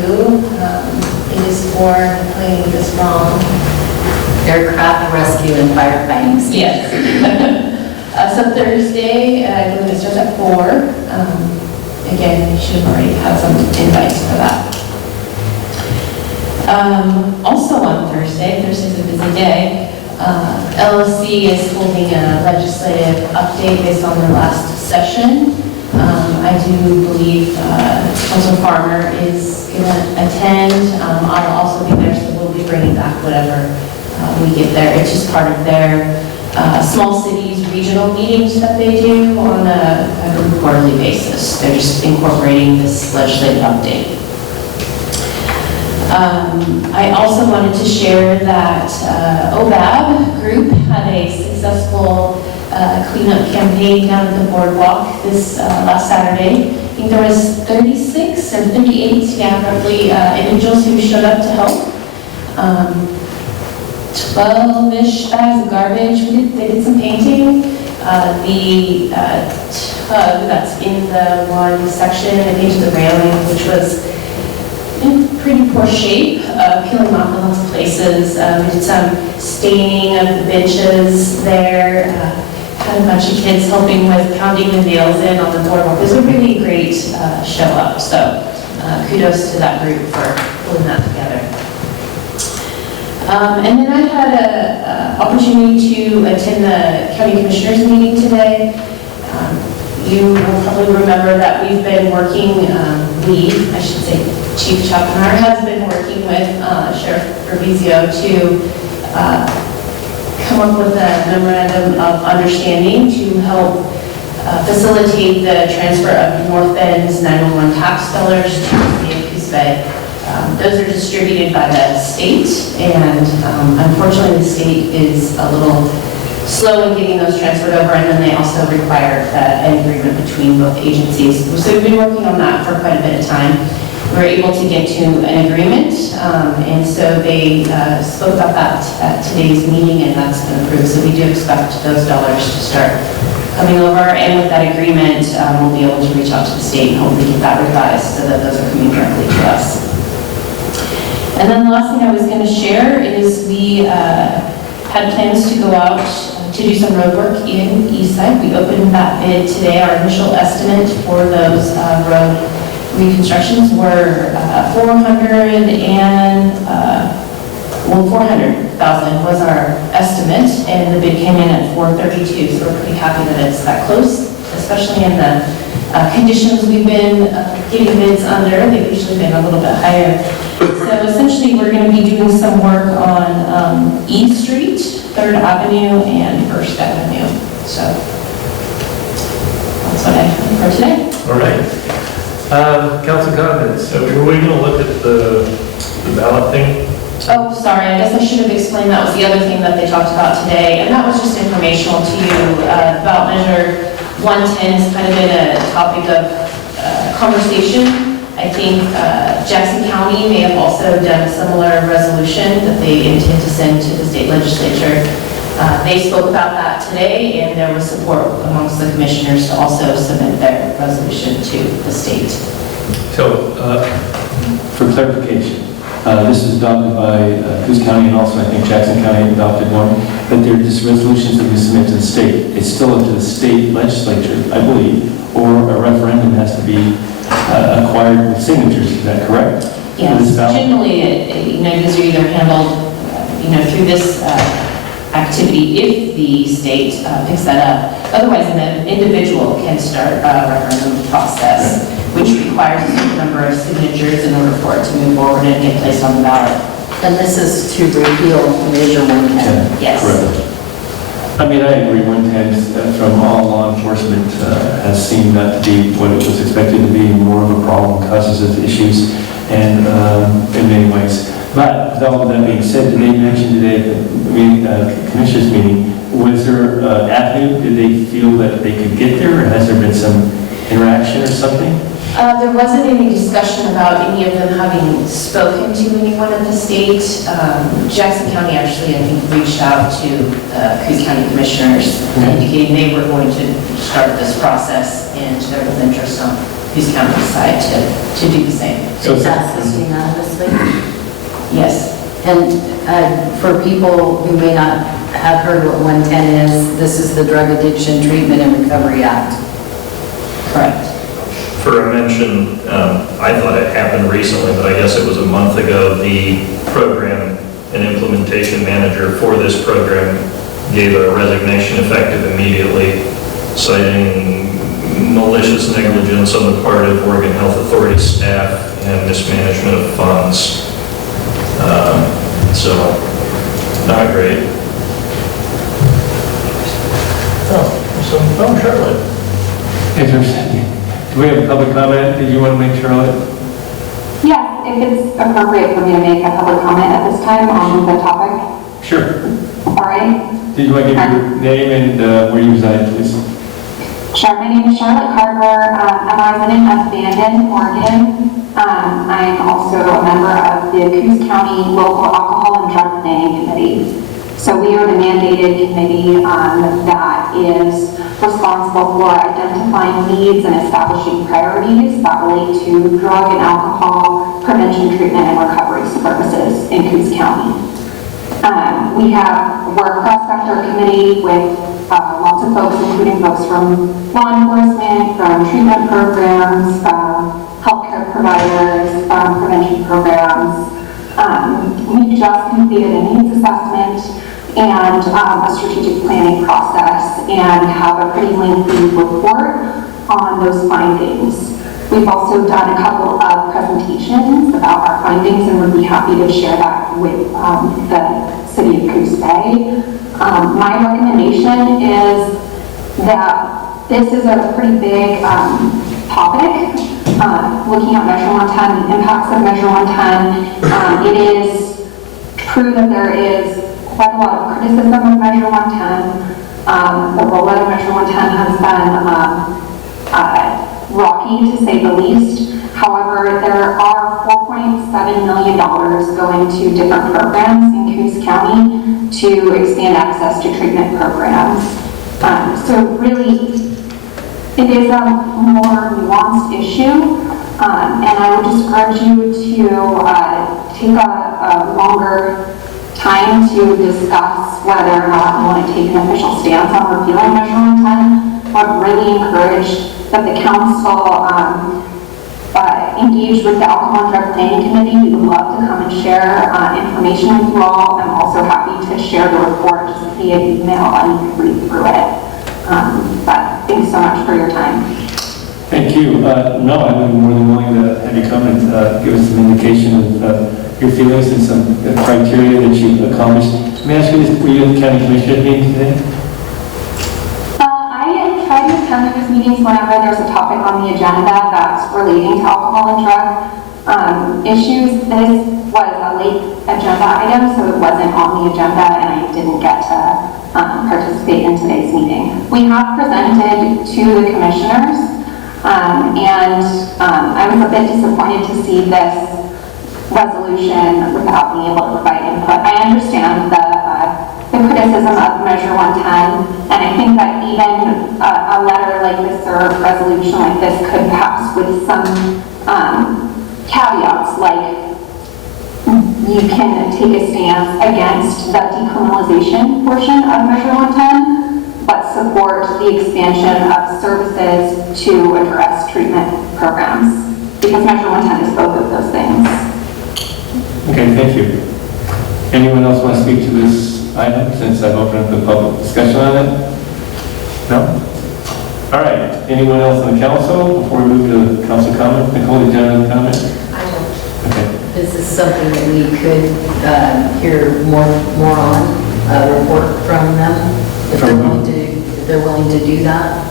It is for, I'm playing this wrong. Aircraft rescue and firefighting station. Yes. So Thursday, I believe it starts at 4. Again, you should have already had some invites for that. Also on Thursday's a busy day, LLC is holding a legislative update based on their last session. I do believe Councilor Farmer is going to attend. I'll also be there, so we'll be bringing back whatever we get there. It's just part of their small cities regional meetings that they do on a quarterly basis. They're just incorporating this legislative update. I also wanted to share that OBAB group had a successful cleanup campaign down at the boardwalk this last Saturday. I think there was 36 or 38, roughly, individuals who showed up to help. 12-ish bags of garbage. They did some painting. The tub that's in the one section, they painted the railing, which was in pretty poor shape, peeling off in lots of places. We did some staining of the benches there. Had a bunch of kids helping with pounding the nails in on the boardwalk. It was a really great show up. So kudos to that group for pulling that together. And then I had an opportunity to attend the county commissioners meeting today. You will probably remember that we've been working, I should say Chief Chapman has been working with Sheriff Urbizio to come up with a memorandum of understanding to help facilitate the transfer of North Bend's 911 tax dollars to the city of Coos Bay. Those are distributed by the state, and unfortunately the state is a little slow in getting those transferred over, and then they also require an agreement between both agencies. So we've been working on that for quite a bit of time. We were able to get to an agreement, and so they spoke about that at today's meeting, and that's been approved. So we do expect those dollars to start coming over, and with that agreement, we'll be able to reach out to the state and hopefully get that revised so that those are coming directly to us. And then the last thing I was going to share is we had plans to go out to do some road work in Eastside. We opened that bid today. Our initial estimate for those road reconstructions were $400,000 was our estimate, and the bid came in at $432. So we're pretty happy that it's that close, especially in the conditions we've been getting bids under. They've usually been a little bit higher. So essentially, we're going to be doing some work on E Street, 3rd Avenue, and 1st Avenue. So that's what I have for today. All right. Council comments. So were we going to look at the ballot thing? Oh, sorry, I guess I should have explained that was the other thing that they talked about today, and that was just informational to you. Ballot measure 110 has kind of been a topic of conversation. I think Jackson County may have also done a similar resolution that they intend to send to the state legislature. They spoke about that today, and there was support amongst the commissioners to also submit their resolution to the state. So, for clarification, this is adopted by Coos County, and also I think Jackson County adopted one, but they're just resolutions that we submit to the state. It's still up to the state legislature, I believe, or a referendum has to be acquired with signatures. Is that correct? Yes, generally, these are either handled, through this activity if the state picks that up. Otherwise, an individual can start a referendum process, which requires a certain number of signatures in order for it to move forward and get placed on the ballot. And this is to repeal Measure 110. Yes. Correct. I mean, I agree, 110 from all law enforcement has seemed not to be what it was expected to be, more of a problem, causes of issues, and in many ways. But with all of that being said, did they mention today at the commissioners meeting, was there avenue, did they feel that they could get there, or has there been some interaction or something? There wasn't any discussion about any of them having spoken to anyone at the state. Jackson County actually, I think, reached out to Coos County commissioners indicating they were going to start this process, and there was interest on Coos County's side to do the same. So that's this unanimously? Yes. And for people who may not have heard what 110 is, this is the Drug Addiction Treatment and Recovery Act. Correct. For a mention, I thought it happened recently, but I guess it was a month ago, the program and implementation manager for this program gave a resignation effective immediately, citing malicious negligence on the part of Oregon Health Authority staff and mismanagement of funds. So, not great. Oh, Charlotte. Do we have a public comment that you want to make, Charlotte? Yes, if it's appropriate for me to make a public comment at this time on the topic. Sure. All right. Did you want to give your name and where you reside, please? Sure, my name is Charlotte Carver. I'm a resident of Bandon, Oregon. I'm also a member of the Coos County Local Alcohol and Drug Planning Committee. So we are the mandated committee that is responsible for identifying needs and establishing priorities that relate to drug and alcohol prevention, treatment, and recovery services in Coos County. We're a cross-sector committee with lots of folks, including folks from law enforcement, from treatment programs, healthcare providers, prevention programs. We just completed a needs assessment and a strategic planning process and have a pretty lengthy report on those findings. We've also done a couple of presentations about our findings and would be happy to share that with the City of Coos Bay. My recommendation is that this is a pretty big topic, looking at Measure 110, the impacts of Measure 110. It is true that there is quite a lot of criticism of Measure 110. The rollout of Measure 110 has been rocky, to say the least. However, there are $4.7 million going to different programs in Coos County to expand access to treatment programs. So really, it is a more nuanced issue, and I would just urge you to take a longer time to discuss whether or not you want to take an official stance on repealing Measure 110. I would really encourage that the council engage with the Alcohol and Drug Planning Committee. We would love to come and share information with you all. I'm also happy to share the report just via email and you can read through it. But thanks so much for your time. Thank you. No, I'm more than willing to have you come and give us some indication of your feelings and some criteria that you've accomplished. May I ask you this, were you in the county commission meeting today? I try to attend those meetings whenever there's a topic on the agenda that's relating to alcohol and drug issues. This was a late agenda item, so it wasn't on the agenda, and I didn't get to participate in today's meeting. We have presented to the commissioners, and I was a bit disappointed to see this resolution without being able to provide input. I understand the criticism of Measure 110, and I think that even a letter like this or a resolution like this could pass with some caveats, like you can take a stance against the decriminalization portion of Measure 110, but support the expansion of services to address treatment programs, because Measure 110 is both of those things. Okay, thank you. Anyone else want to speak to this item since I've opened up the public discussion on it? No? All right. Anyone else on the council before we move to council comment? Nicole, did you have another comment? I don't. Okay. This is something that we could hear more on, a report from them, if they're willing to do that.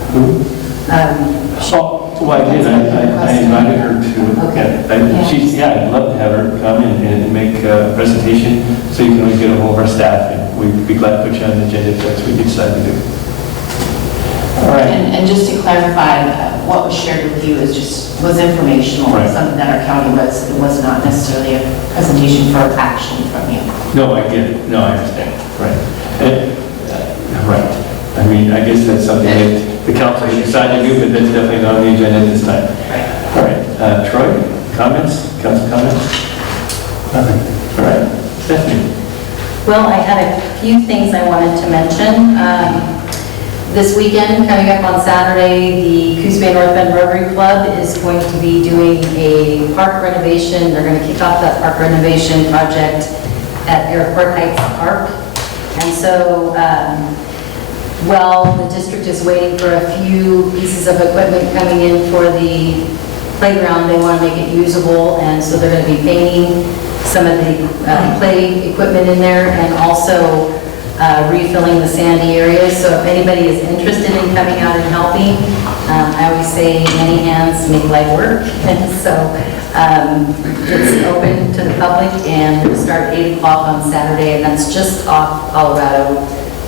Well, I did. I invited her to. Okay. I'd love to have her come and make a presentation, so you can always get a hold of our staff, and we'd be glad to put you on the agenda if that's what you decide to do. All right. And just to clarify, what was shared with you was informational, Right. something that our county it was not necessarily a presentation for action from you. No, I get it. No, I understand. Right. Right. I mean, I guess that's something that the council should decide to do, but that's definitely not on the agenda at this time. Right. All right. Troy, comments? Council comments? Nothing. All right. Stephanie? Well, I had a few things I wanted to mention. This weekend, coming up on Saturday, the Coos Bay North Bend Rotary Club is going to be doing a park renovation. They're going to kick off that park renovation project at Airport Heights Park. And so, while the district is waiting for a few pieces of equipment coming in for the playground, they want to make it usable, and so they're going to be painting some of the play equipment in there, and also refilling the sandy areas. So if anybody is interested in coming out and helping, I always say many hands make light work. And so it's open to the public and it'll start 8 o'clock on Saturday, and that's just off Colorado,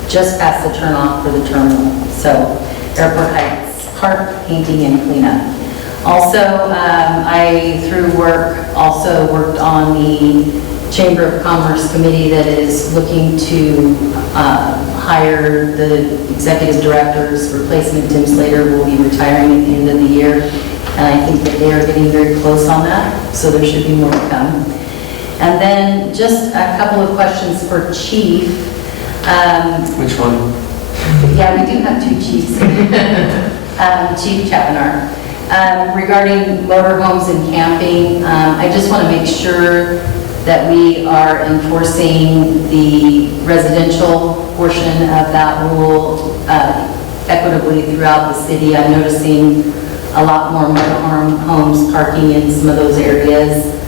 just past the turnoff for the terminal. So Airport Heights, park, painting, and cleanup. Also, I, through work, also worked on the Chamber of Commerce committee that is looking to hire the executive directors. Replacement Tim Slater will be retiring at the end of the year, and I think that they are getting very close on that, so there should be more to come. And then just a couple of questions for Chief. Which one? Yeah, we do have two chiefs. Chief Chapinar. Regarding motorhomes and camping, I just want to make sure that we are enforcing the residential portion of that rule equitably throughout the city. I'm noticing a lot more motorhome homes parking in some of those areas.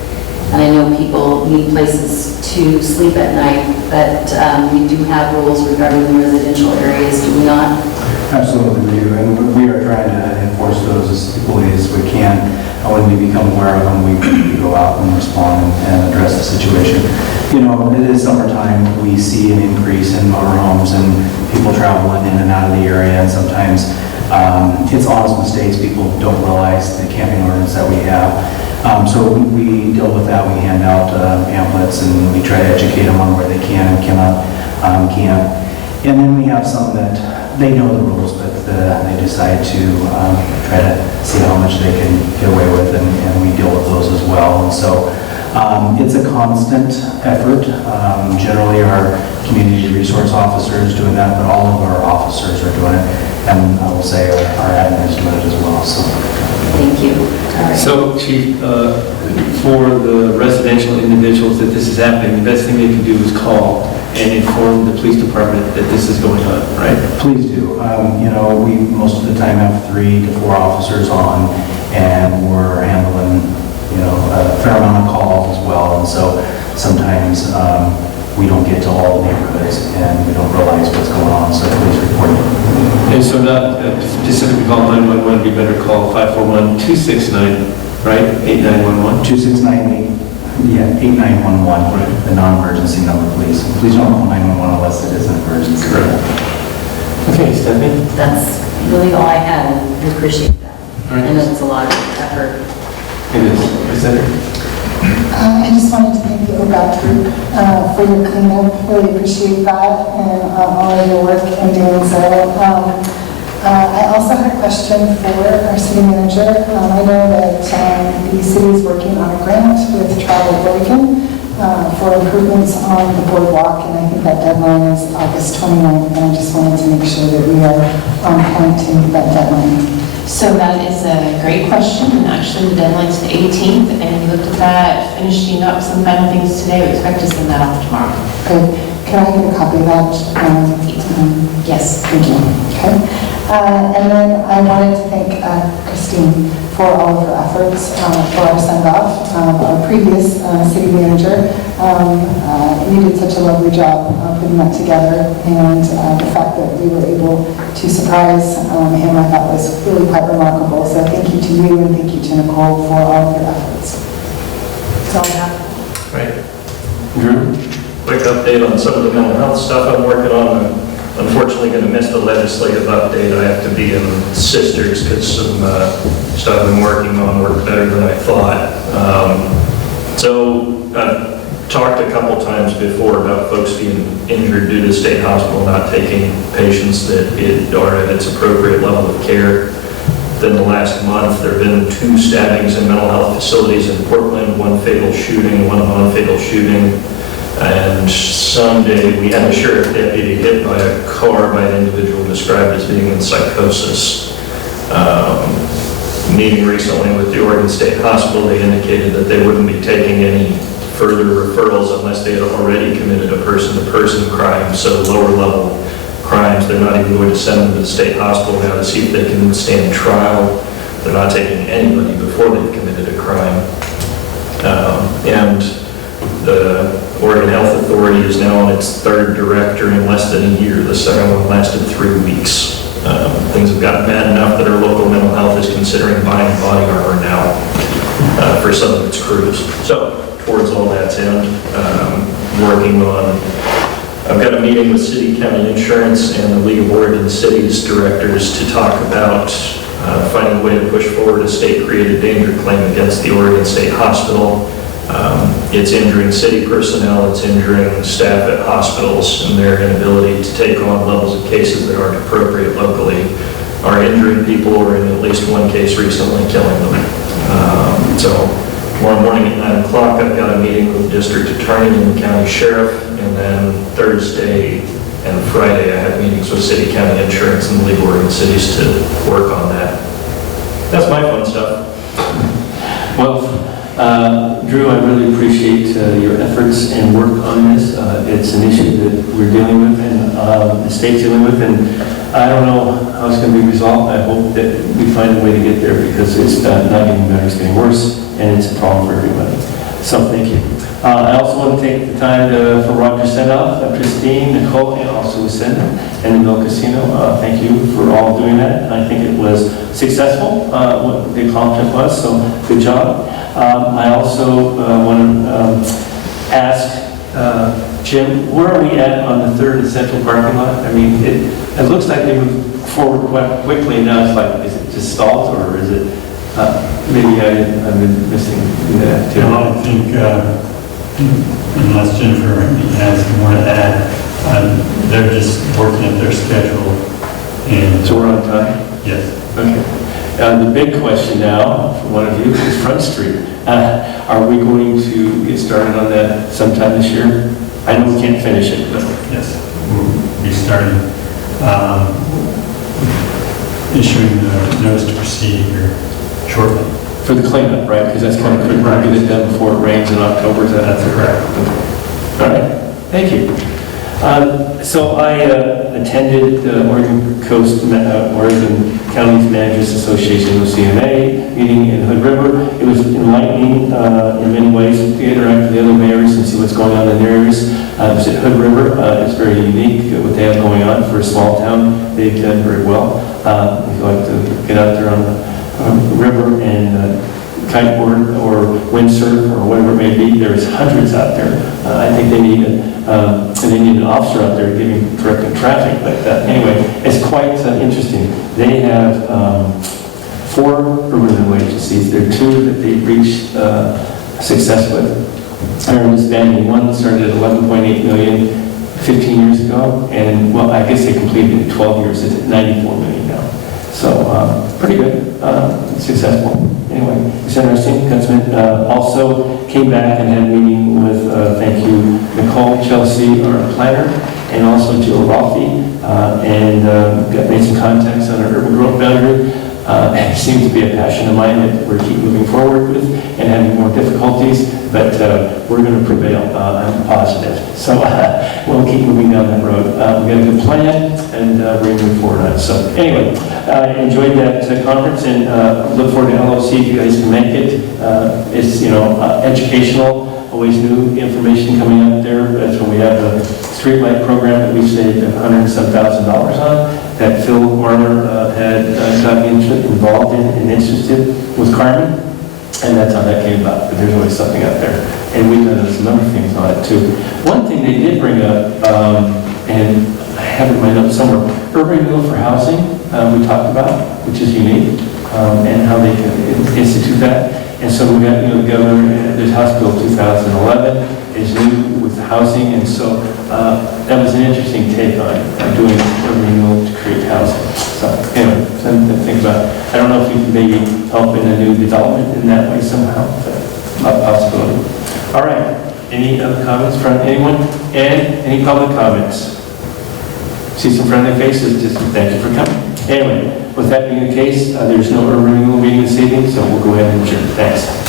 And I know people need places to sleep at night, but we do have rules regarding the residential areas, do we not? Absolutely, we do, and we are trying to enforce those as quickly as we can. When we become aware of them, we go out and respond and address the situation. You know, it is summertime, we see an increase in motorhomes and people traveling in and out of the area, and sometimes it's honest mistakes. People don't realize the camping ordinance that we have. So we deal with that. We hand out pamphlets and we try to educate them on where they can and cannot camp. And then we have some that they know the rules, but they decide to try to see how much they can get away with, and we deal with those as well. And so it's a constant effort. Generally, our community resource officer is doing that, but all of our officers are doing it, and I will say our admin is doing it as well. So thank you. All right. So, Chief, for the residential individuals that this is happening, the best thing they can do is call and inform the police department that this is going on, right? Please do. You know, we most of the time have 3 to 4 officers on, and we're handling, you know, a fair amount of calls as well. And so sometimes we don't get to all the neighborhoods and we don't realize what's going on, so please report it. And so not specifically call 911, it'd be better call 541-269, right? 8911? 269, yeah, 8911, Right. the non-emergency number, please. Please don't call 911 unless it is an emergency. Correct. Okay, Stephanie? That's really all I had. I appreciate that. All right. I know it's a lot of effort. It is. Is that it? I just wanted to thank the OGAT group for your cleanup. Really appreciate that and all of your work in doing so. I also had a question for our city manager. I know that the city is working on a grant with Travel Oregon for improvements on the boardwalk, and I think that deadline is August 29th, and I just wanted to make sure that we are on point to meet that deadline. So that is a great question, and actually the deadline's the 18th, and we looked at that, finishing up some final things today. We expect to send that off tomorrow. Good. Can I get a copy of that? Yes. Thank you. Okay. And then I wanted to thank Christine for all of her efforts for our send-off. Our previous city manager, you did such a lovely job putting that together, and the fact that we were able to surprise him, I thought was really quite remarkable. So thank you to you and thank you to Nicole for all of your efforts. That's all I have. Right. Drew? Quick update on some of the mental health stuff I'm working on. I'm unfortunately going to miss the legislative update. I have to be in Sisters because some stuff I've been working on worked better than I thought. So I've talked a couple times before about folks being injured due to the state hospital not taking patients that are at its appropriate level of care. Within the last month, there have been 2 stabbings in mental health facilities in Portland, 1 fatal shooting, 1 non-fatal shooting. And Sunday, we had a sheriff deputy hit by a car by an individual described as being in psychosis. Meeting recently with the Oregon State Hospital, they indicated that they wouldn't be taking any further referrals unless they had already committed a person-to-person crime, so lower-level crimes. They're not even going to send them to the state hospital now to see if they can stand trial. They're not taking anybody before they've committed a crime. And The Oregon Health Authority is now on its third director in less than a year. The second one lasted 3 weeks. Things have gotten bad enough that our local mental health is considering buying body armor now for some of its crews. So, towards all that's end, working on, I've got a meeting with City County Insurance and the League of Oregon Cities directors to talk about finding a way to push forward a state-created danger claim against the Oregon State Hospital. It's injuring city personnel, it's injuring staff at hospitals, and their inability to take on levels of cases that aren't appropriate locally are injuring people, or in at least one case recently killing them. So tomorrow morning at 9 o'clock, I've got a meeting with the district attorney and the county sheriff, and then Thursday and Friday I have meetings with City County Insurance and the League of Oregon Cities to work on that. That's my fun stuff. Well, Drew, I really appreciate your efforts and work on this. It's an issue that we're dealing with and the state's dealing with, and I don't know how it's going to be resolved. I hope that we find a way to get there, because it's not getting better, it's getting worse, and it's a problem for everybody. So thank you. I also want to take the time for Roger Sendoff, Christine, Nicole, and also Lucinda, and the Mill Casino. Thank you for all doing that. I think it was successful, what the accomplishment was, so good job. I also want to ask Jim, where are we at on the 3rd and Central parking lot? I mean, it looks like they moved forward quite quickly, and now it's like, is it just stalled, or is it, maybe I've been missing that too? Well, I think, unless Jennifer has more to add, they're just working at their schedule. And So we're on time? yes. Okay. The big question now, for one of you, is Front Street. Are we going to get started on that sometime this year? I know we can't finish it, but... Yes, we'll be starting issuing the notice to proceed here shortly. For the cleanup, right? Because that's kind of critical to get it done before it rains in October. That's correct. All right, thank you. So I attended the Oregon Oregon Counties Managers Association, OCMA, meeting in Hood River. It was enlightening in many ways to interact with the other mayors and see what's going on in their areas. It was at Hood River. It's very unique what they have going on for a small town. They've done very well. If you like to get out there on the river and kiteboard or windsurf or whatever it may be, there's hundreds out there. I think they need an officer out there directing traffic. But anyway, it's quite interesting. They have 4 urban agencies. There are 2 that they've reached success with. They're expanding. One started at 11.8 million 15 years ago, and well, I guess they completed it in 12 years. It's at 94 million now. So pretty good, successful. Anyway, it's interesting. Councilman also came back and had a meeting with, thank you, Nicole Chelsea, our planner, and also Jill Rolfe, and made some contacts on our urban growth boundary. It seems to be a passion of mine that we're keep moving forward with and having more difficulties, but we're going to prevail. I'm positive. So we'll keep moving down that road. We've got a good plan, and we're going to move forward on it. So anyway, I enjoyed that conference, and look forward to LOC if you guys can make it. It's, educational, always new information coming up there. That's when we have the streetlight program that we saved $100,000 and some on, that Phil Marler had gotten involved in and interested with Carmen, and that's how that came about. But there's always something out there, and we've done some other things on it too. One thing they did bring up, and I have it in my notes somewhere, urban renewal for housing, we talked about, which is unique, and how they can institute that. And so we have, the governor, there's House Bill 2011 is new with housing, and so that was an interesting take on doing urban renewal to create housing. So anyway, something to think about. I don't know if you can maybe help in a new development in that way somehow, but a possibility. All right, any other comments from anyone? And any public comments? See some friendly faces, just thank you for coming. Anyway, with that being the case, there's no urban renewal meeting this evening, so we'll go ahead and adjourn. Thanks.